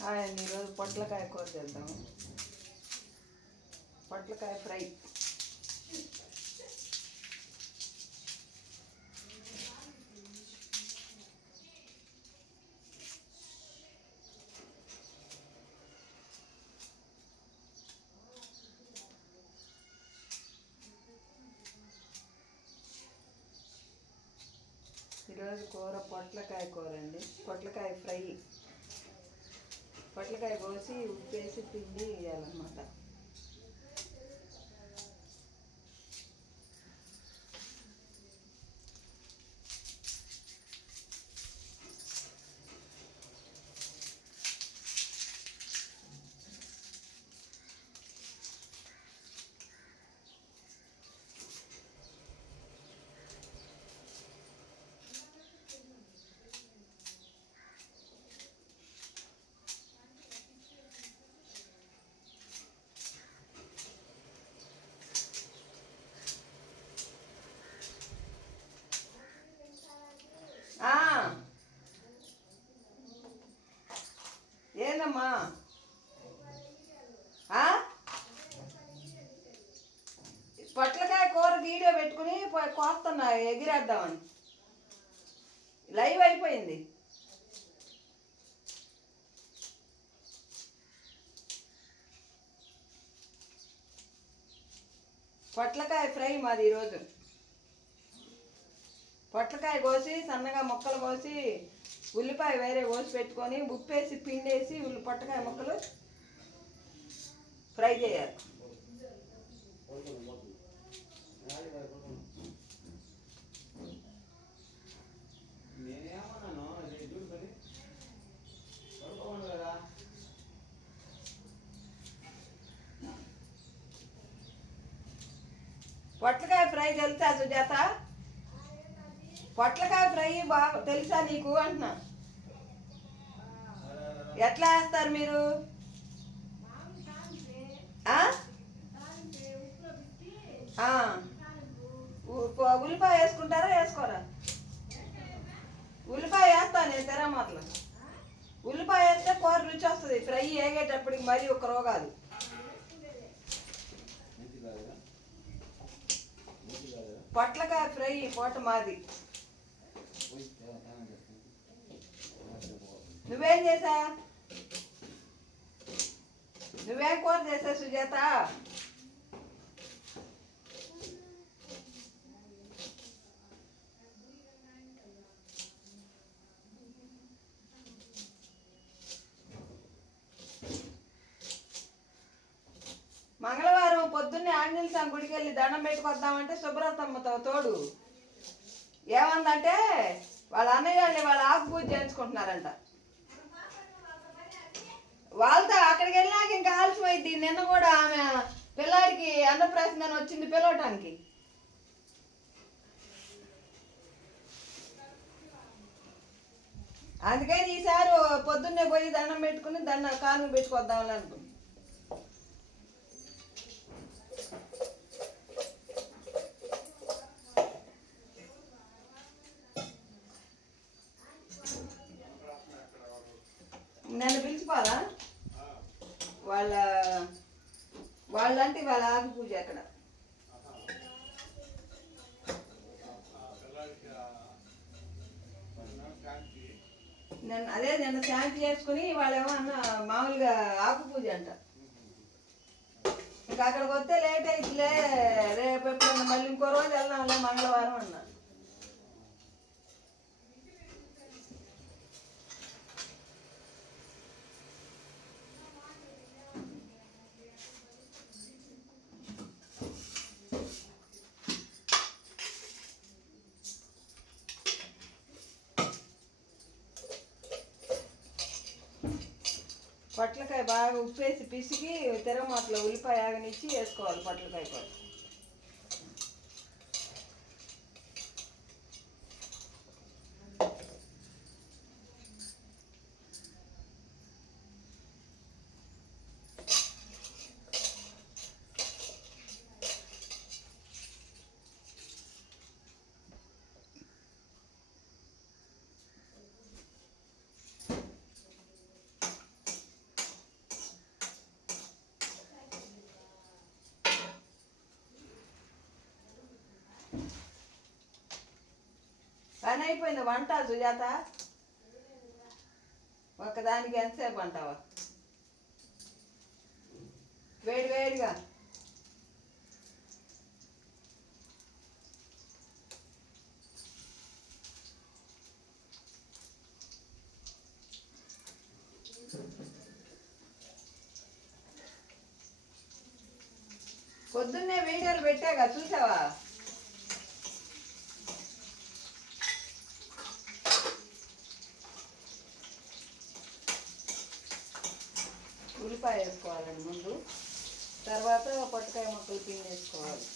Hi అండి ఈరోజు పొట్లకాయ కూర చేద్దాము. పొట్లకాయ ఫ్రై. ఈరోజు కూర పొట్లకాయ కూర అండి. పొట్లకాయ ఫ్రై. పొట్లకాయ కోసి ఉప్పేసి పిండి వేయాలన్నమాట ఆ. అమ్మా. పొట్లకాయ కూర వీడియో పెట్టుకుని కోస్తున్నా ఎగిరేద్దామని. లైవ్ అయిపోయింది. పొట్లకాయ ఫ్రై మాది ఈరోజు. పొట్లకాయ కోసి సన్నగా ముక్కలు కోసి ఉల్లిపాయ వేరే కోసి పెట్టుకొని ఉప్పేసి పిండేసి ఉల్లి పొట్టకాయ ముక్కలు ఫ్రై చేయాలి. పొట్లకాయ ఫ్రై తెలుసా సుజాత? పొట్లకాయ ఫ్రై బాగా తెలుసా నీకు? అంటున్నా. ఎట్లా వేస్తారు మీరు? ఉల్లిపాయ వేసుకుంటారా వేసుకోరా? ఉల్లిపాయ వేస్తాను నేను తెరమాటలు ఉల్లిపాయ వేస్తే కూర రుచి వస్తుంది. ఫ్రై వేగేటప్పటికి మరీ ఒక రోగాలు. పొట్లకాయ ఫ్రై పూట మాది. నువ్వేం చేసా నువ్వేం కూర చేసే సుజాత? మంగళవారం పొద్దున్నే ఆంజనేయ స్వామి గుడికి వెళ్ళి దండం పెట్టుకొద్దామంటే సుబ్రతమ్మతో తోడు. ఏమందంటే వాళ్ళ అన్నయ్య వాళ్ళు వాళ్ళ ఆకు పూజ చేయించుకుంటున్నారంట. వాళ్ళతో అక్కడికి వెళ్ళినాక ఇంకా ఆలస్యమైంది నిన్న కూడా ఆమె పిల్లాడికి అన్నప్రాసన అని వచ్చింది పిలవటానికి. అందుకని ఈసారి పొద్దున్నే పోయి దండం పెట్టుకుని దండ కాను పెట్టుకొద్దామని అనుకుంది నన్ను పిలిచిపోదా వాళ్ళ వాళ్ళంటే వాళ్ళ ఆకు పూజ అక్కడ. నన్ను అదే నిన్న శాంతి చేసుకుని వాళ్ళేమో అన్న మామూలుగా ఆకు పూజ అంట. ఇంకా అక్కడికి వస్తే లేట్ అయిద్దిలే రేపు ఎప్పుడన్నా మళ్ళీ ఇంకో రోజు వెళ్దాంలే మంగళవారం అన్నా పొట్లకాయ బాగా ఉప్పేసి పిసికి తిరగమాతలో ఉల్లిపాయ ఆగనిచ్చి వేసుకోవాలి పొట్లకాయ కూడా. అయిపోయింది వంట సుజాత? ఒకదానికి ఎంతసేపు అంటావా వేడి వేడిగా. పొద్దున్నే వీడియోలు పెట్టాగా చూసావా? ఉల్లిపాయ వేసుకోవాలండి ముందు. తర్వాత పొట్టకాయ ముక్కలు పిండి వేసుకోవాలి.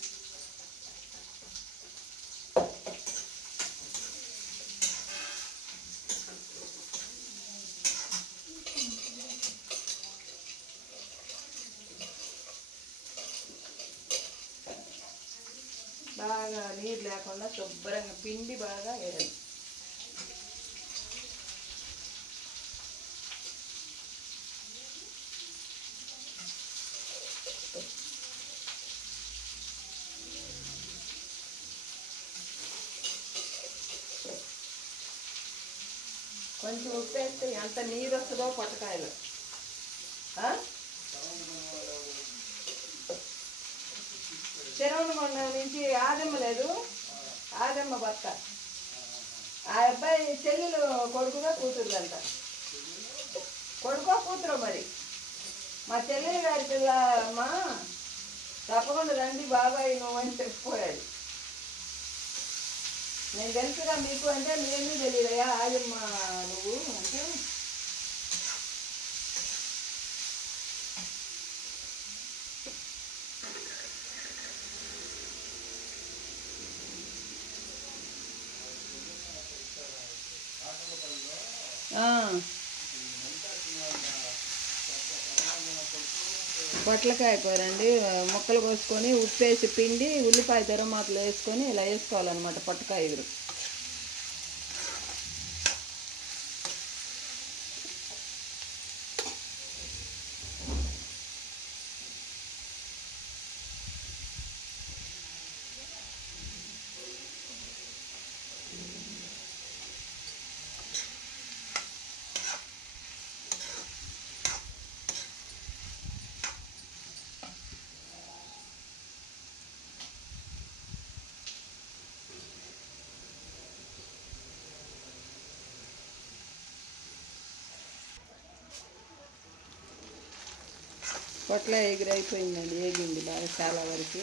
బాగా నీరు లేకుండా శుభ్రంగా పిండి బాగా వేయాలి. కొంచెం ఉప్పు వేస్తే ఎంత నీరు వస్తుందో పొట్టకాయలు. ఆ? నుంచి ఆదమ్మ లేదు. ఆదమ్మ భర్త. ఆ అబ్బాయి చెల్లెలు కొడుకుగా కూతురుదంట. కొడుకో కూతురు మరి? మా చెల్లెలు గారి పిల్ల అమ్మ తప్పకుండా రండి బాబాయ్ నువ్వు అని చెప్పిపోయాడు నేను తెలుసుగా మీకు అంటే నేను తెలియదయా ఆయమ్మ నువ్వు అంటే ఆ. పొట్లకాయ కూర అండి ముక్కలు కోసుకొని ఉప్పేసి పిండి ఉల్లిపాయ తెరమాతలు వేసుకొని ఇలా వేసుకోవాలన్నమాట పొట్టకాయ ఎదురు. పొట్ల ఎగిరి అయిపోయిందండి ఏగింది బాగా చాలా వరకు.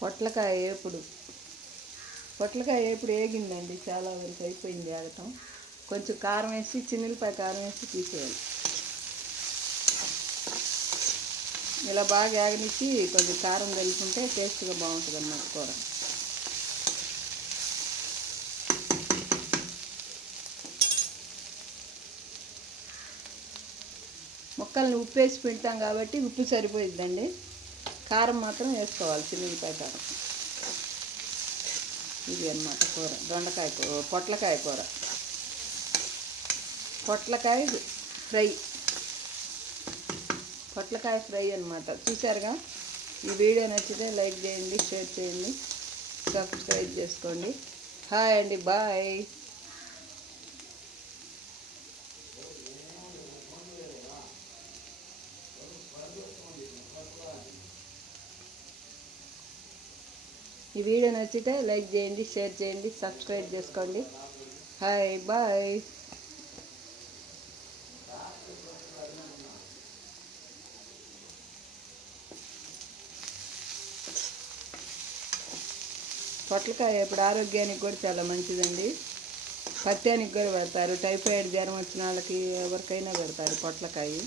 పొట్లకాయ ఏపుడు. పొట్లకాయ ఏపుడు ఏగిందండి చాలా వరకు అయిపోయింది ఆడటం కొంచెం కారం వేసి చిన్నపాయ కారం వేసి తీసేయాలి ఇలా బాగా ఆగనిచ్చి కొంచెం కారం కలుపుకుంటే టేస్ట్గా బాగుంటుంది అన్నమాట కూర. ముక్కల్ని ఉప్పు వేసి పెడతాం కాబట్టి ఉప్పు సరిపోయిద్దండి. కారం మాత్రం వేసుకోవాలి చిన్నపాయ కారం. ఇది అన్నమాట కూర దొండకాయ కూర పొట్లకాయ కూర. పొట్లకాయ ఫ్రై. పొట్లకాయ ఫ్రై అన్నమాట. చూసారుగా ఈ వీడియో నచ్చితే లైక్ చేయండి షేర్ చేయండి సబ్స్క్రైబ్ చేసుకోండి. హాయ్ అండి బాయ్. ఈ వీడియో నచ్చితే లైక్ చేయండి షేర్ చేయండి సబ్స్క్రైబ్ చేసుకోండి. Hi bye. పొట్లకాయ ఇప్పుడు ఆరోగ్యానికి కూడా చాలా మంచిదండి. పత్యానికి కూడా పెడతారు. టైఫాయిడ్ జ్వరం వచ్చిన వాళ్ళకి ఎవరికైనా పెడతారు పొట్లకాయ.